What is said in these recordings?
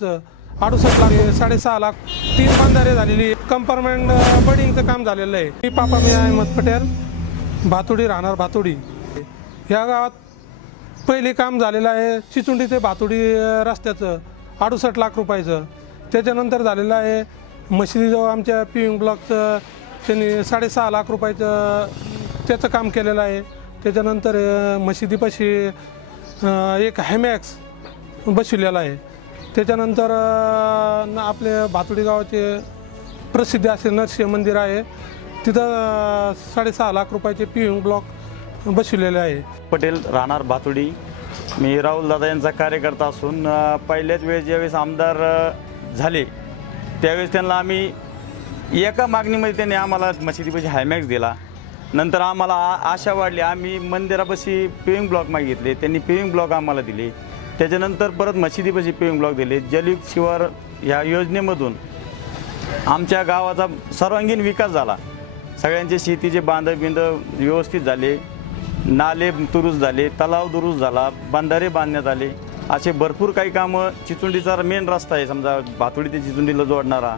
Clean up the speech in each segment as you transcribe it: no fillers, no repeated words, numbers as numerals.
68 लाख 6.5 लाख 3 बंधारे झालेली कंपार्टमेंट बडिंगचं काम झालेलं आहे। मी पापा मी अहमद पटेल भातुडी राहणार भातुडी ह्या गावात पहिले काम झालेलं आहे। चिचुंडी ते भातुडी रस्त्याचं 68 लाख रुपयाचं। त्याच्यानंतर झालेलं आहे मशिदीजवळ आमच्या पिविंग ब्लॉकचं त्यांनी 6.5 लाख रुपयाचं त्याचं काम केलेलं आहे। त्याच्यानंतर मशिदीपाशी एक हॅमॅक्स बसविलेला आहे। त्याच्यानंतर आपले भातुडी गावाचे प्रसिद्ध असे नरसिंह मंदिर आहे, तिथं 6.5 लाख रुपयाचे पिविंग ब्लॉक बसविलेले आहे। पटेल राहणार भातुडी। मी राहुल दादा यांचा कार्यकर्ता असून पहिल्याच वेळेस ज्यावेळेस आमदार झाले त्यावेळेस त्यांना आम्ही एका मागणीमध्ये त्यांनी आम्हाला मशिदीपाशी हायमॅक्स दिला। नंतर आम्हाला आशा वाढली, आम्ही मंदिरापाशी पिविंग ब्लॉक मागितले, त्यांनी पिविंग ब्लॉक आम्हाला दिले। त्याच्यानंतर परत मशिदीपाशी पिविंग ब्लॉक दिले। जलयुक्त शिवार ह्या योजनेमधून आमच्या गावाचा सर्वांगीण विकास झाला। सगळ्यांचे शेतीचे बांध व्यवस्थित झाले, नाले दुरुस्त झाले, तलाव दुरुस्त झाला, बंधारे बांधण्यात आले। असे भरपूर काही कामं। चिचुंडीचा मेन रस्ता आहे समजा भातुडी ते चिचुंडीला जोडणारा,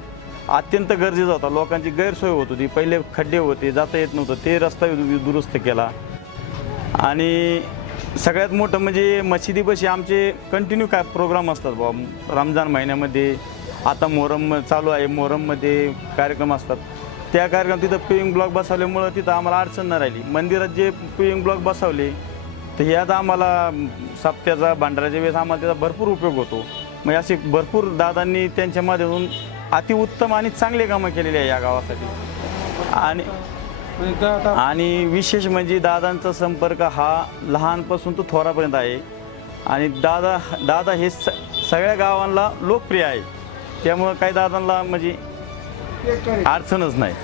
अत्यंत गरजेचा होता। लोकांची गैरसोय होत होती, पहिले खड्डे होते, जाता येत नव्हतं, ते रस्ता दुरुस्त केला। आणि सगळ्यात मोठं म्हणजे मशिदीपाशी आमचे कंटिन्यू काय प्रोग्राम असतात बाबा। रमजान महिन्यामध्ये आता मोहरम चालू आहे, मोहरममध्ये कार्यक्रम असतात। त्या कार्यक्रम तिथं पिविंग ब्लॉक बसवल्यामुळं तिथं आम्हाला अडचण नाही राहिली। मंदिरात जे पिविंग ब्लॉक बसवले तर ह्यात आम्हाला सप्त्याचा भंडाऱ्याच्या वेळेस आम्हाला त्याचा भरपूर उपयोग होतो। म्हणजे असे भरपूर दादांनी त्यांच्या माध्यमातून अतिउत्तम आणि चांगले कामं केलेली आहे या गावासाठी। आणि विशेष म्हणजे दादांचा संपर्क हा लहानपासून तो थोरापर्यंत आहे। आणि दादा हे सगळ्या गावांना लोकप्रिय आहे, त्यामुळं काही दादांना म्हणजे अडचणच नाही।